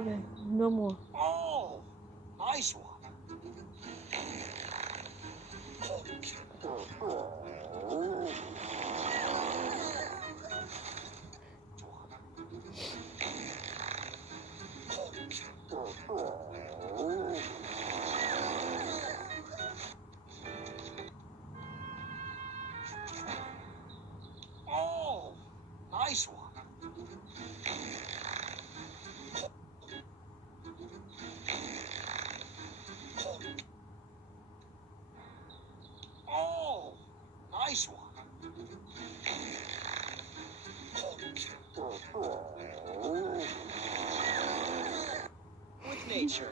abi. No more. Oh, nice one. Oh, nice one. Oh, nice one. With nature.